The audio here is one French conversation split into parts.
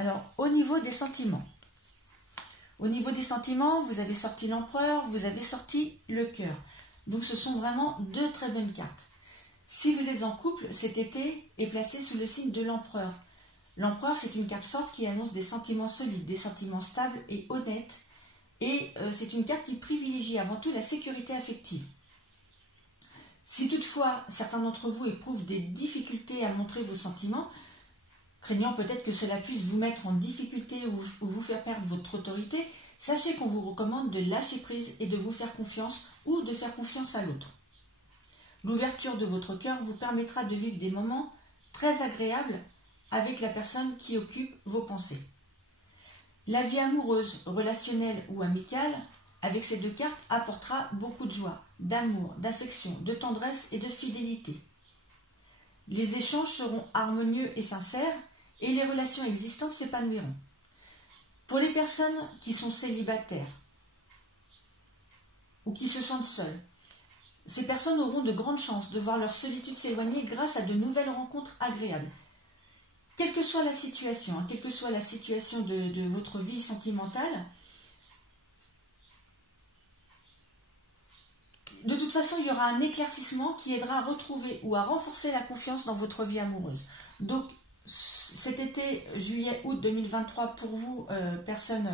Alors, au niveau des sentiments. Au niveau des sentiments, vous avez sorti l'empereur, vous avez sorti le cœur. Donc, ce sont vraiment deux très bonnes cartes. Si vous êtes en couple, cet été est placé sous le signe de l'empereur. L'empereur, c'est une carte forte qui annonce des sentiments solides, des sentiments stables et honnêtes. Et c'est une carte qui privilégie avant tout la sécurité affective. Si toutefois, certains d'entre vous éprouvent des difficultés à montrer vos sentiments, craignant peut-être que cela puisse vous mettre en difficulté ou vous faire perdre votre autorité, sachez qu'on vous recommande de lâcher prise et de vous faire confiance ou de faire confiance à l'autre. L'ouverture de votre cœur vous permettra de vivre des moments très agréables avec la personne qui occupe vos pensées. La vie amoureuse, relationnelle ou amicale, avec ces deux cartes, apportera beaucoup de joie, d'amour, d'affection, de tendresse et de fidélité. Les échanges seront harmonieux et sincères et les relations existantes s'épanouiront. Pour les personnes qui sont célibataires ou qui se sentent seules, ces personnes auront de grandes chances de voir leur solitude s'éloigner grâce à de nouvelles rencontres agréables. Quelle que soit la situation, quelle que soit la situation de votre vie sentimentale, de toute façon, il y aura un éclaircissement qui aidera à retrouver ou à renforcer la confiance dans votre vie amoureuse. Donc, cet été, juillet-août 2023, pour vous, personnes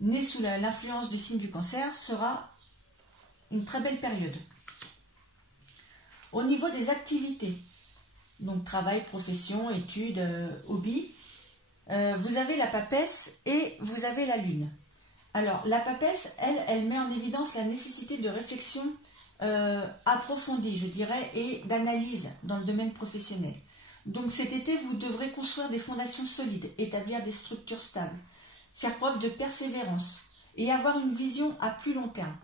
nées sous l'influence du signe du cancer, sera une très belle période. Au niveau des activités, donc travail, profession, études, hobby, vous avez la papesse et vous avez la lune. Alors, la papesse, elle met en évidence la nécessité de réflexion approfondie, je dirais, et d'analyse dans le domaine professionnel. Donc, cet été, vous devrez construire des fondations solides, établir des structures stables, faire preuve de persévérance et avoir une vision à plus long terme.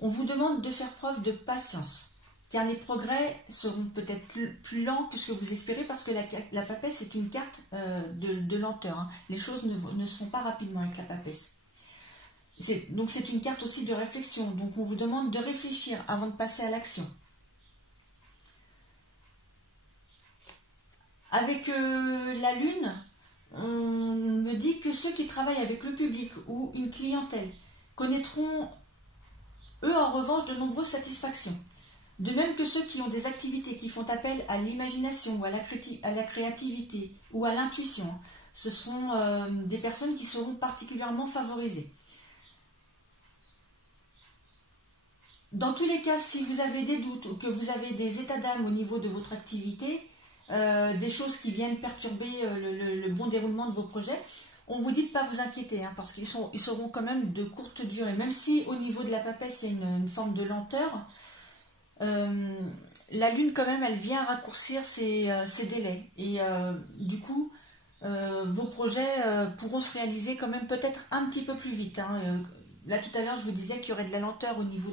On vous demande de faire preuve de patience, car les progrès seront peut-être plus lents que ce que vous espérez, parce que la papesse est une carte de lenteur. Hein. Les choses ne se font pas rapidement avec la papesse. Donc c'est une carte aussi de réflexion. Donc on vous demande de réfléchir avant de passer à l'action. Avec la lune, on me dit que ceux qui travaillent avec le public ou une clientèle connaîtront, eux en revanche, de nombreuses satisfactions. De même que ceux qui ont des activités qui font appel à l'imagination ou à la créativité ou à l'intuition. Ce seront des personnes qui seront particulièrement favorisées. Dans tous les cas, si vous avez des doutes ou que vous avez des états d'âme au niveau de votre activité, des choses qui viennent perturber le bon déroulement de vos projets, on vous dit de ne pas vous inquiéter, hein, parce qu'ils seront quand même de courte durée. Même si au niveau de la papesse, il y a une forme de lenteur, la lune quand même, elle vient raccourcir ses délais. Et du coup, vos projets pourront se réaliser quand même peut-être un petit peu plus vite. Hein. Là, tout à l'heure, je vous disais qu'il y aurait de la lenteur au niveau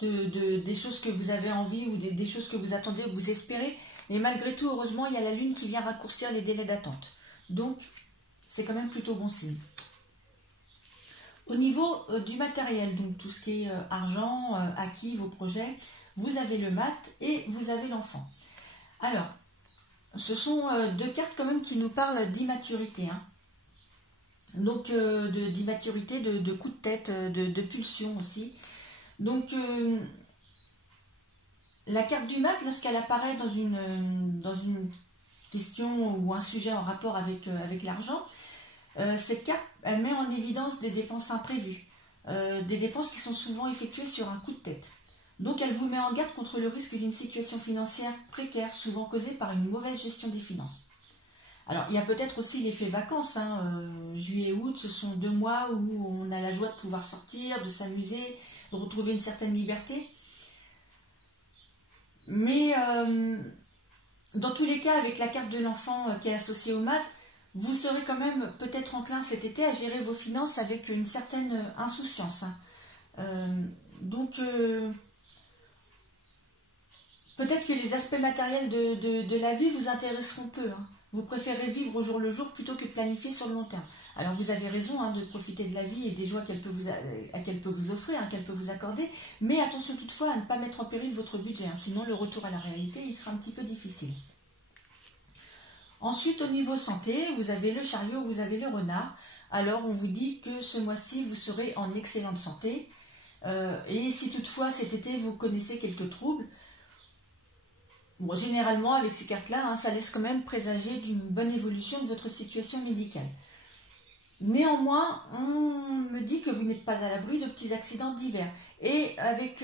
des choses que vous avez envie ou des choses que vous attendez ou que vous espérez. Mais malgré tout, heureusement, il y a la lune qui vient raccourcir les délais d'attente. Donc, c'est quand même plutôt bon signe. Au niveau du matériel, donc tout ce qui est argent, acquis, vos projets, vous avez le mat et vous avez l'enfant. Alors, ce sont deux cartes quand même qui nous parlent d'immaturité. Hein. Donc, d'immaturité, de coups de tête, de pulsion aussi. Donc, la carte du mat, lorsqu'elle apparaît dans une question ou un sujet en rapport avec l'argent, cette carte, elle met en évidence des dépenses imprévues, des dépenses qui sont souvent effectuées sur un coup de tête. Donc, elle vous met en garde contre le risque d'une situation financière précaire, souvent causée par une mauvaise gestion des finances. Alors, il y a peut-être aussi l'effet vacances. Hein, juillet-août, ce sont 2 mois où on a la joie de pouvoir sortir, de s'amuser, de retrouver une certaine liberté. Mais dans tous les cas, avec la carte de l'enfant qui est associée au mat, vous serez quand même peut-être enclin cet été à gérer vos finances avec une certaine insouciance. Hein. Donc, peut-être que les aspects matériels de la vie vous intéresseront peu. Hein. Vous préférez vivre au jour le jour plutôt que planifier sur le long terme. Alors vous avez raison hein, de profiter de la vie et des joies qu'elle peut vous offrir, hein, qu'elle peut vous accorder, mais attention toutefois à ne pas mettre en péril votre budget, hein, sinon le retour à la réalité il sera un petit peu difficile. Ensuite, au niveau santé, vous avez le chariot, vous avez le renard. Alors, on vous dit que ce mois-ci, vous serez en excellente santé. Et si toutefois, cet été, vous connaissez quelques troubles, bon, généralement, avec ces cartes-là, ça laisse quand même présager d'une bonne évolution de votre situation médicale. Néanmoins, on me dit que vous n'êtes pas à l'abri de petits accidents divers. Et avec,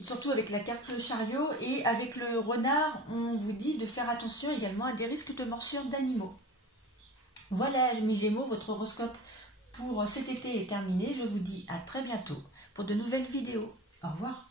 surtout avec la carte le chariot et avec le renard, on vous dit de faire attention également à des risques de morsure d'animaux. Voilà, mes Gémeaux, votre horoscope pour cet été est terminé. Je vous dis à très bientôt pour de nouvelles vidéos. Au revoir.